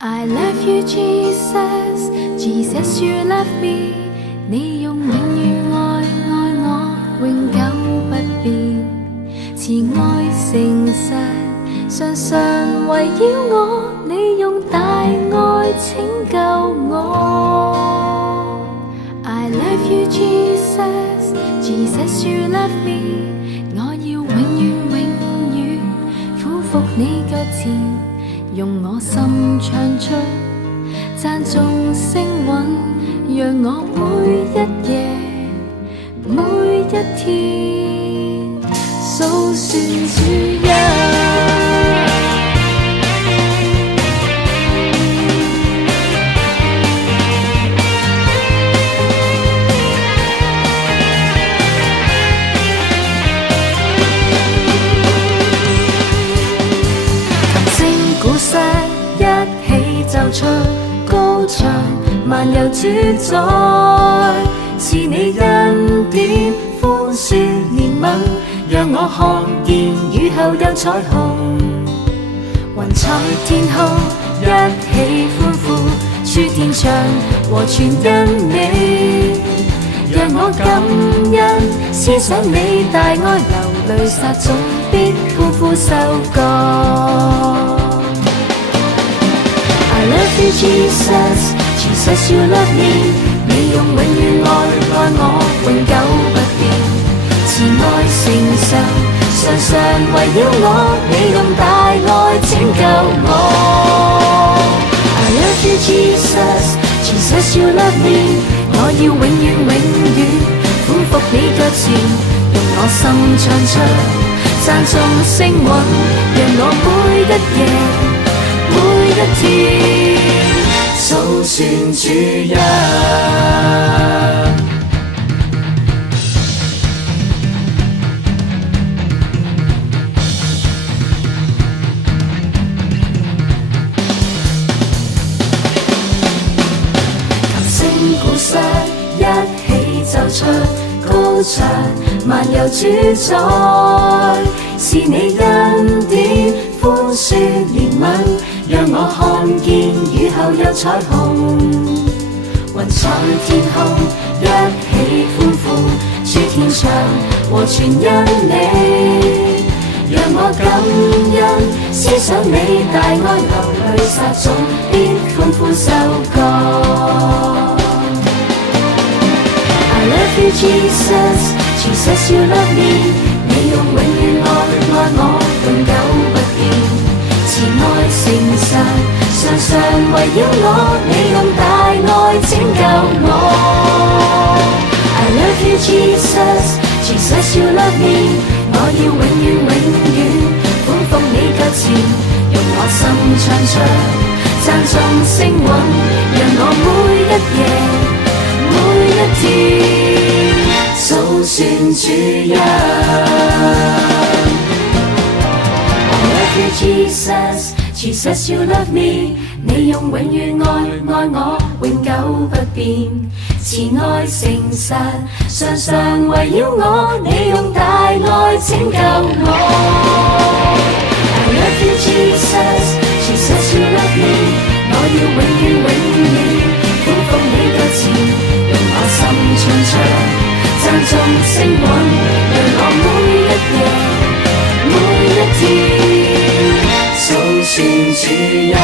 I love you, Jesus. Jesus, you love me. 你用永遠愛愛我，永久不變。慈愛誠實，常常圍繞我。你用大愛拯救我。I love you, Jesus. Jesus, you love me. 我要永遠永遠俯伏你腳前。用我心唱出讚頌聲韻，讓我每一夜每一天數算主恩。出高唱，漫遊主宰，是你恩典寬恕憐憫，讓我看見雨後有彩虹。雲彩天空一起歡呼，諸天唱和全因你，讓我感恩，思想你大愛，流淚撒種必歡呼收割。I love you, Jesus. Jesus, you love me. 你用永遠愛愛我，永久不變。慈愛誠實，常常圍繞我。你用大愛拯救我。I love you, Jesus. Jesus, you love me. 我要永遠永遠俯伏你腳前，用我心唱出讚頌聲韻，讓我每一夜。每一天數算主恩。琴聲鼓瑟一起奏出高唱，漫遊主宰，是你恩典寬恕憐憫，讓我看見雨後有彩虹。雲彩天空一起歡呼，諸天唱和全因你，讓我感恩，思想你大愛，流淚撒種必歡呼收割。I love you, Jesus. Jesus, you love me. 你用永遠愛愛我，永久不變。慈愛誠實，常常圍繞我。你用大愛拯救我。I love you, Jesus. Jesus, you love me. 我要永遠永遠俯伏你腳前，用我心唱出讚頌聲韻，讓我每一夜。每一天數算主恩。I love you, Jesus. Jesus, you love me. 你用永遠愛愛我，永久不變。慈愛誠實，常常圍繞我。你用大愛拯救我。I love you, Jesus. Jesus, you love me. 我要永遠永遠俯伏你腳前。用我心唱出讚頌聲韻，讓我每一夜每一天數算主恩。